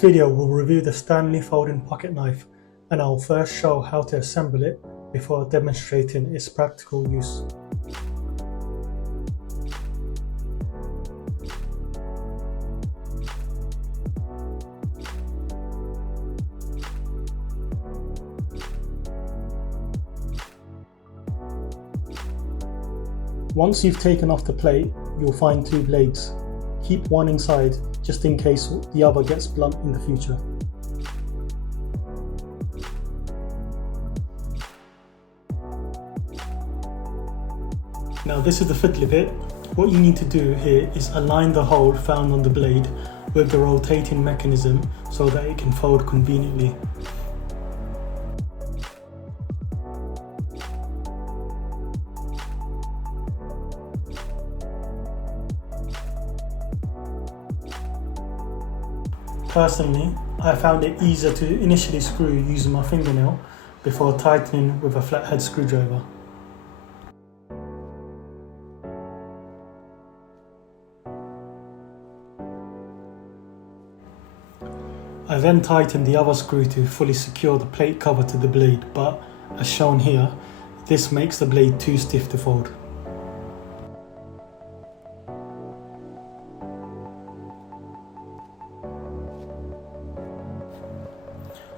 video we'll review the Stanley Folding Pocket Knife, and I'll first show how to assemble it before demonstrating its practical use. Once you've taken off the plate, you'll find two blades. Keep one inside just in case the other gets blunt in the future. Now this is the fiddly bit. What you need to do here is align the hole found on the blade with the rotating mechanism so that it can fold conveniently. Personally, I found it easier to initially screw using my fingernail before tightening with a flathead screwdriver. I then tightened the other screw to fully secure the plate cover to the blade, but as shown here, this makes the blade too stiff to fold.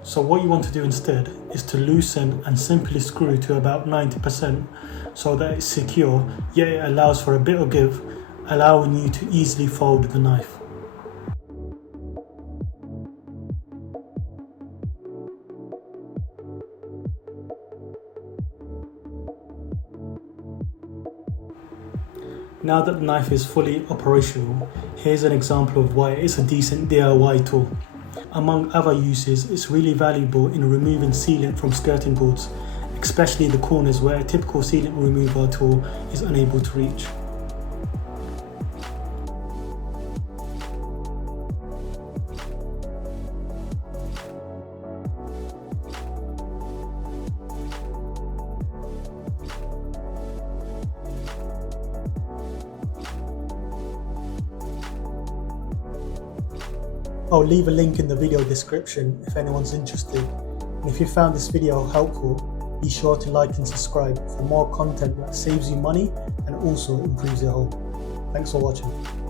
So what you want to do instead is to loosen and simply screw to about 90% so that it's secure, yet it allows for a bit of give, allowing you to easily fold the knife. Now that the knife is fully operational, here's an example of why it's a decent DIY tool. Among other uses, it's really valuable in removing sealant from skirting boards, especially the corners where a typical sealant remover tool is unable to reach. I'll leave a link in the video description if anyone's interested, and if you found this video helpful, be sure to like and subscribe for more content that saves you money and also improves your home. Thanks for watching.